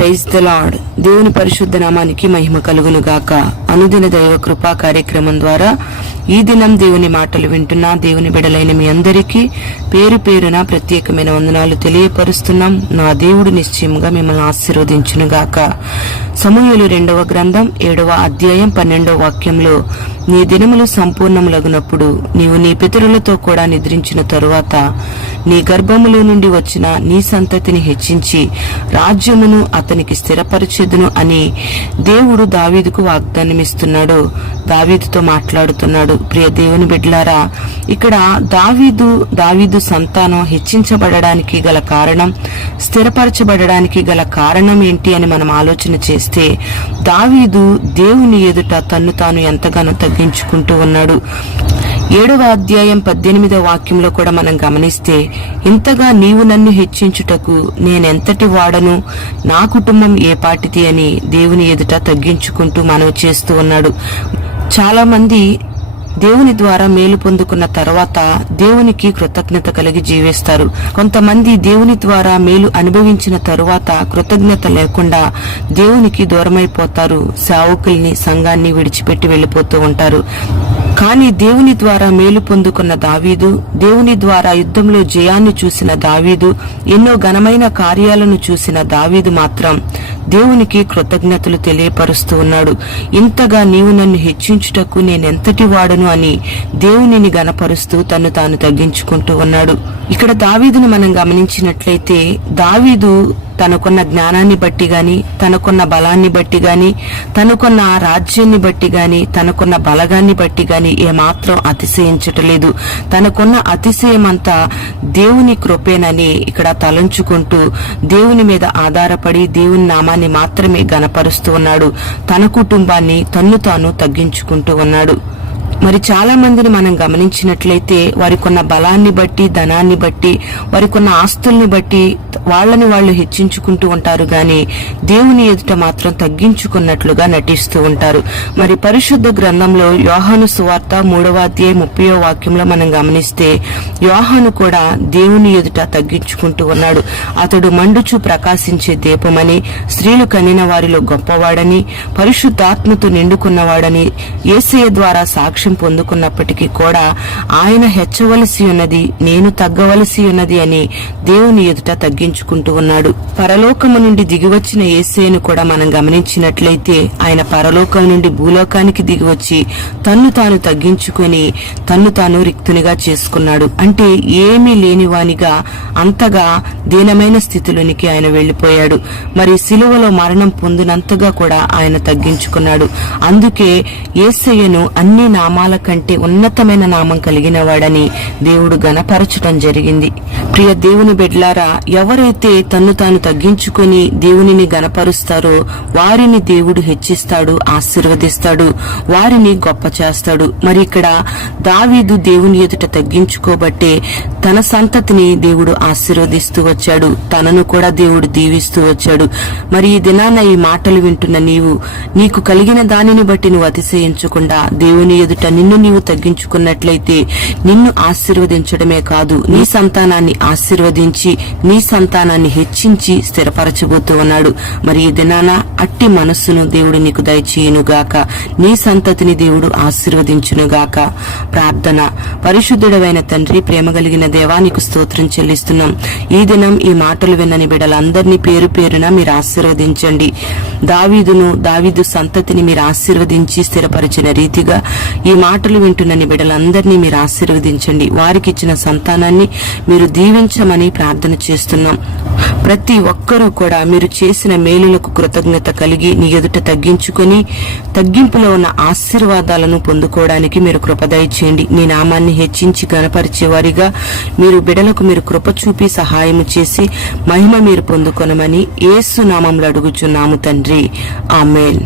Praise the lord. దేవుని పరిశుద్ధ నామానికి మహిమ కలుగును గాక. అనుదిన దైవ కృపా కార్యక్రమం ద్వారా ఈ దినం దేవుని మాటలు వింటున్న దేవుని బిడలైన మీ అందరికీ పేరు పేరున ప్రత్యేకమైన వందనాలు తెలియపరుస్తున్నాం. నా దేవుడు నిశ్చయముగా మిమ్మల్ని ఆశీర్వదించును గాక. సమూయేలు 2వ గ్రంథం 7వ అధ్యాయం 12వ వాక్యంలో, నీ దినములు సంపూర్ణములగునప్పుడు నీవు నీ పితరులతో కూడా నిద్రించిన తరువాత నీ గర్భములో నుండి వచ్చిన నీ సంతతిని హెచ్చించి రాజ్యమును అతనికి స్థిరపరచెదును అని దేవుడు దావీదుకు వాగ్దానమిస్తున్నాడు. దావీదుతో మాట్లాడుతున్నాడు. ప్రియ దేవుని బిడ్డలారా, ఇక్కడ దావీదు సంతానం హెచ్చించబడడానికి గల కారణం, స్థిరపరచబడడానికి గల కారణం ఏంటి అని మనం ఆలోచన చేస్తే, దావీదు దేవుని ఎదుట తన్ను తాను ఎంతగానో తగ్గించుకుంటూ ఉన్నాడు. 7వ అధ్యాయం 18వ వాక్యంలో కూడా మనం గమనిస్తే, ఇంతగా నీవు నన్ను హెచ్చించుటకు నేనెంతటి వాడను, నా కుటుంబం ఏ పాటిది అని దేవుని ఎదుట తగ్గించుకుంటూ మనవి చేస్తూ ఉన్నాడు. చాలా మంది దేవుని ద్వారా మేలు పొందుకున్న తర్వాత దేవునికి కృతజ్ఞత కలిగి జీవిస్తారు. కొంతమంది దేవుని ద్వారా మేలు అనుభవించిన తరువాత కృతజ్ఞత లేకుండా దేవునికి దూరమైపోతారు. సేవకుల్ని, సంఘాన్ని విడిచిపెట్టి వెళ్లిపోతూ ఉంటారు. కానీ దేవుని ద్వారా మేలు పొందుకున్న దావీదు, దేవుని ద్వారా యుద్ధంలో జయాన్ని చూసిన దావీదు, ఎన్నో ఘనమైన కార్యాలను చూసిన దావీదు మాత్రం దేవునికి కృతజ్ఞతలు తెలియపరుస్తూ ఉన్నాడు. ఇంతగా నీవు నన్ను హెచ్చించుటకు నేనెంతటి వాడను అని దేవునిని గణపరుస్తూ తను తాను తగ్గించుకుంటూ ఉన్నాడు. ఇక్కడ దావీదుని మనం గమనించినట్లయితే, దావీదు తనకున్న జ్ఞానాన్ని బట్టి గాని, తనకున్న బలాన్ని బట్టి గాని, తనకున్న రాజ్యాన్ని బట్టి గాని, తనకున్న బలగాన్ని బట్టి గాని ఏమాత్రం అతిశయించటలేదు. తనకున్న అతిశయమంతా దేవుని కృపేనని ఇక్కడ తలంచుకుంటూ దేవుని మీద ఆధారపడి దేవుని నామాన్ని మాత్రమే గణపరుస్తూ ఉన్నాడు. తన కుటుంబాన్ని తన్ను తాను తగ్గించుకుంటూ ఉన్నాడు. మరి చాలా మందిని మనం గమనించినట్లయితే, వారికున్న బలాన్ని బట్టి, ధనాన్ని బట్టి, వారికున్న ఆస్తుల్ని బట్టి వాళ్ళని వాళ్ళు హెచ్చించుకుంటూ ఉంటారు గాని దేవుని ఎదుట మాత్రం తగ్గించుకున్నట్లుగా నటిస్తూ ఉంటారు. మరి పరిశుద్ధ గ్రంథంలో యోహాను సువార్త 3వ అధ్యాయం 30వ వాక్యంలో మనం గమనిస్తే, యోహాను కూడా దేవుని ఎదుట తగ్గించుకుంటూ ఉన్నాడు. అతడు మండుచు ప్రకాశించే దీపమని, స్త్రీలు కనిన వారిలో గొప్పవాడని, పరిశుద్ధాత్మతో నిండుకున్నవాడని యేసయ్య ద్వారా సాక్ష్యం పొందుకున్నప్పటికీ కూడా ఆయన హెచ్చవలసి ఉన్నది, నేను తగ్గవలసి ఉన్నది అని దేవుని ఎదుట తగ్గించుకుంటూ ఉన్నాడు. పరలోకము నుండి దిగివచ్చిన యేసయ్యను కూడా మనం గమనించినట్లయితే, ఆయన పరలోకం నుండి భూలోకానికి దిగివచ్చి తన్ను తాను తగ్గించుకొని తన్ను తాను రిక్తునిగా చేసుకున్నాడు. అంటే ఏమీ లేనివానిగా అంతగా దీనమైన స్థితిలోనికి ఆయన వెళ్లిపోయాడు. మరి సిలువలో మరణం పొందినంతగా కూడా ఆయన తగ్గించుకున్నాడు. అందుకే యేసయ్యను అన్ని నామాల కంటే ఉన్నతమైన నామం కలిగిన వాడని దేవుడు గణపరచడం జరిగింది. ప్రియ దేవుని బిడ్డలారా, ఎవరైతే తన్ను తాను తగ్గించుకొని దేవునిని గణపరుస్తారో వారిని దేవుడు హెచ్చిస్తాడు, ఆశీర్వదిస్తాడు, వారిని గొప్ప చేస్తాడు. మరి ఇక్కడ దావీదు దేవుని ఎదుట తగ్గించుకోబట్టే తన సంతతిని దేవుడు ఆశీర్వదిస్తూ వచ్చాడు, తనను కూడా దేవుడు దీవిస్తూ వచ్చాడు. మరి ఈ దినాన ఈ మాటలు వింటున్న నీకు కలిగిన దానిని బట్టి నువ్వు అతిశయించకుండా దేవుని ఎదుట నిన్ను నీవు తగ్గించుకున్నట్లయితే నిన్ను ఆశీర్వదించడమే కాదు, నీ సంతానాన్ని ఆశీర్వదించి నీ సంతానాన్ని హెచ్చించి స్థిరపరచబోతూ ఉన్నాడు. మరి ఈ దినాన అట్టి మనస్సును దేవుడు నీకు దయచేయునుగాక. నీ సంతతిని దేవుడు ఆశీర్వదించునుగాక. ప్రార్థన. పరిశుద్ధుడవైన తండ్రి, ప్రేమ కలిగిన దేవా, నీకు స్తోత్రం చెల్లిస్తున్నాం. ఈ దినం ఈ మాటలు విన్నని బిడ్డలందరినీ పేరు పేరున మీరు ఆశీర్వదించండి. దావీదు సంతతిని మీరు ఆశీర్వదించి స్థిరపరిచిన రీతిగా ఈ మాటలు వింటున్న బిడ్డలందరినీ మీరు ఆశీర్వదించండి. వారికి ఇచ్చిన సంతానాన్ని మీరు దీవించమని ప్రార్థన చేస్తున్నాం. ప్రతి ఒక్కరూ కూడా మీరు చేసిన మేలులకు కృతజ్ఞత కలిగి నీ ఎదుట తగ్గించుకొని తగ్గింపులో ఉన్న ఆశీర్వాదాలను పొందుకోవడానికి మీరు కృప దయచేయండి. నీ నామాన్ని హెచ్చించి గణపరిచేవారిగా మీరు బిడ్డలకు మీరు కృప చూపి సహాయము చేసి మహిమ మీరు పొందుకొనమని యేసు నామములో అడుగుచున్నాము తండ్రి. ఆమేన్.